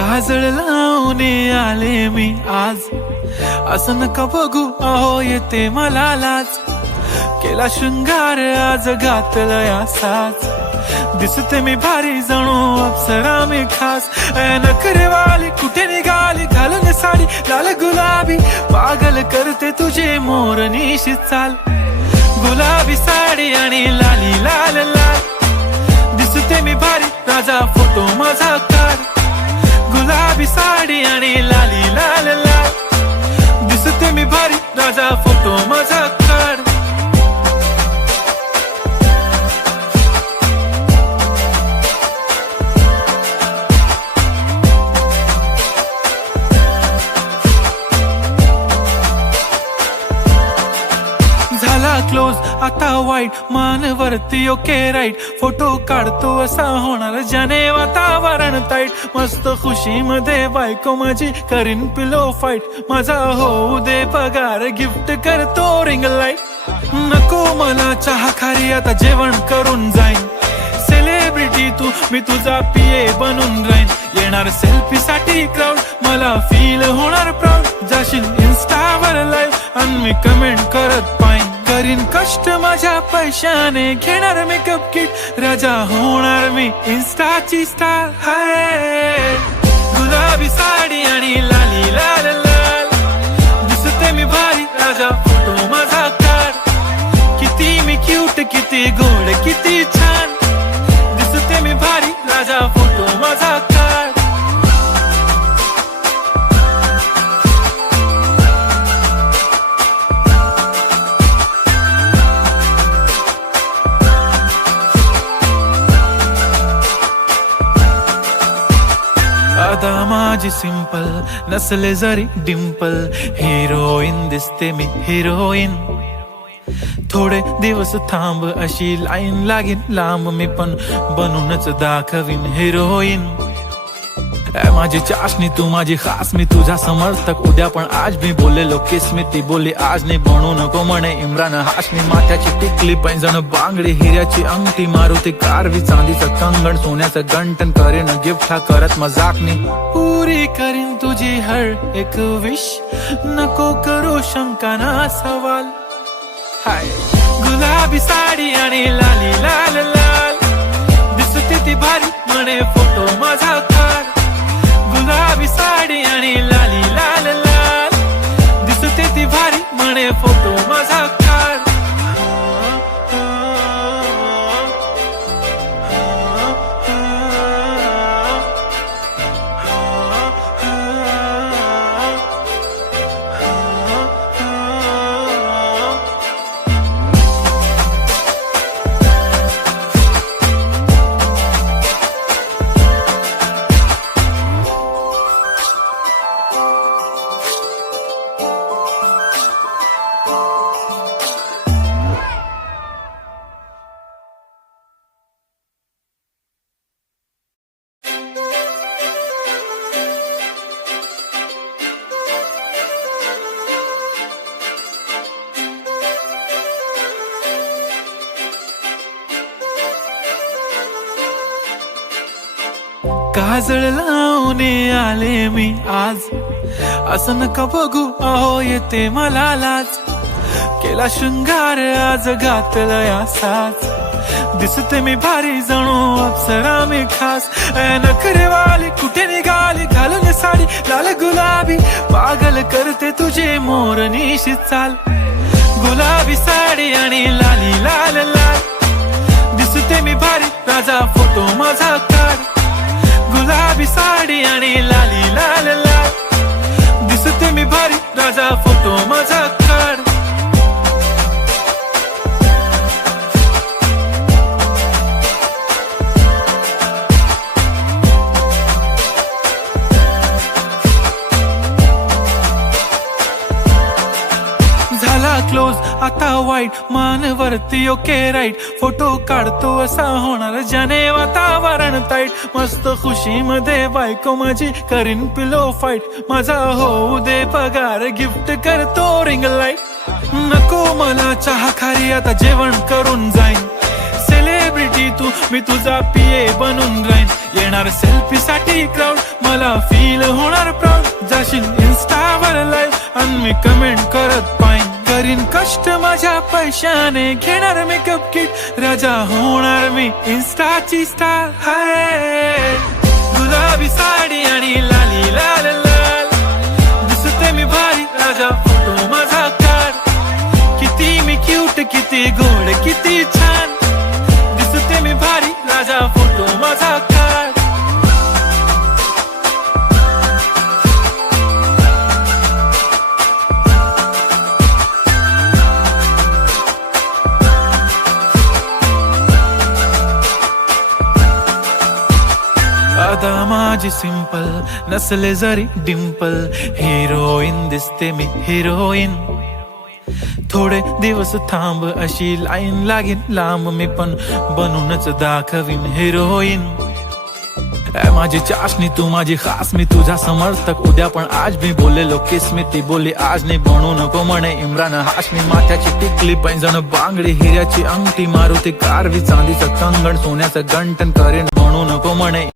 काजळ लावून आले मी आज, असं नका बघू अहो येते मला लाज. केला शृंगार आज घातला साज, दिसते मी भारी जणू अप्सरा मी खास. नखरेवाली कुठे निघाली घालून साडी लाल गुलाबी, पागल करते तुझे मोरनीशी चाल. गुलाबी साडी आणि लाली लाल लाल, दिसते मी भारी राजा फोटो माझा काढ. गुलाबी साडी आणि लाली लाल लाल, दिसते मी भारी राजा फोटो माझा काढ. झाला क्लोज आता वाईट, मान वरती ओके राईट. फोटो काढतो असा होणार ज्याने वातावरण ताईट. मस्त खुशी मध्ये बायको माझी करीन पिलो फाईट. माझा होऊ दे पगार गिफ्ट करतो रिंग लाईट. नको मला चहा खारी आता जेवण करून जाईन. सेलिब्रिटी तू मी तुझा पिये बनून राहीन. येणार सेल्फी साठी क्राऊड मला फील होणार प्राऊड. जाशील इन्स्टावर लाईव्ह आणि मी कमेंट करत पाईन. करीन कष्ट माझ्या पैशाने घेणार मेकअप किट. राजा होणार मी इन्स्टाची स्टार. हाय गुलाबी साडी आणि लाली लाल लाल, दिसते मी भारी राजा फोटो माझा काढ. किती मी क्यूट किती गोड किती छान, दिसते मी भारी राजा फोटो माझा काढ. आता माझी सिंपल नसले जरी डिंपल, हिरोईन दिसते मी हिरोईन. थोडे दिवस थांब अशी लाईन लागेल लांब, मी पण बनूनच दाखवीन हिरोईन. माझी चाशनी तू माझी खास, मी तुझा समर्थक उद्या पण आज. मी बोललेलो किस मी ती बोलली आज नाही. बनू नको म्हणे इम्रान हाशमी. माथ्याची टिकली पैंजण बांगडी, हिऱ्याची अंगठी, मारुती कारवी, चांदीचं कंगण, सोन्याचं गंटन. करीन गिफ्ट हा करत मजाकनी. पुरी करीन तुझी हर एक विश, नको करू शंका ना सवाल. हाय गुलाबी साडी आणि लाली लाल लाल, दिसते ती भारी म्हणे फोटो माझा काढ. गुलाबी साडी आणि लाली लाल लाल, दिसते ती भारी म्हणे फोटो माझा काढ. काजळ लावून आले मी आज, असं नका बघू अहो येते मला लाज. केला शृंगार आज घातला साज, दिसते मी भारी जणू अप्सरा मी खास. नखरेवाली कुठे निघाली घालून साडी लाल गुलाबी, पागल करते तुझे मोरनीशी चाल. गुलाबी साडी आणि लाली लाल लाल, दिसते मी भारी राजा फोटो माझा काढ. गुलाबी साडी आणि लाली लाल लाल, दिसते मी भारी राजा फोटो माझा काढ. झाला क्लोज आता वाईट, मान वरती ओके राईट. फोटो काढतो असा होणार ज्याने वातावरण ताईट. मस्त खुशी मध्ये बायको माझी करीन पिलो फाईट. माझा होऊ दे पगार गिफ्ट करतो रिंग लाईट. नको मला चहा खारी आता जेवण करून जाईन. सेलिब्रिटी साठी तू, मी तुझा पिये बनून राहीन. येणार सेल्फी साठी क्राऊड, मला फील होणार प्राऊड. जाशील इन्स्टावर लाईव्ह आणि मी कमेंट करत पाहिन. करीन कष्ट माझ्या पैशाने, घेणार मेकअप किट, राजा होणार मी इन्स्टाची स्टार. हाय गुलाबी साडी आणि लाली लाल लाल, दिसते मी भारी, राजा फोटो माझा काढ. किती मी क्यूट, किती गोड, किती छान, दिसते मी भारी, राजा फोटो माझा काढ. आता माझी सिंपल, नसले जरी डिंपल, हिरोईन दिसते मी हिरोईन. थोडे दिवस थांब, अशी लाईन लागेल लांब, मी पण बनूनच दाखवीन हिरोईन. माझी चाशनी तू, माझी खास मी तुझा समर्थक. उद्या पण आज मी बोललेलो किस मी, ती बोलली आज नाही बनू नको म्हणे इम्रान हाशमी. माथ्याची टिकली, पैंजण, बांगडी, हिऱ्याची अंगठी, मारुती कारवी, चांदीचं कंगण, सोन्याचं गंटन, करीन बनू नको म्हणे.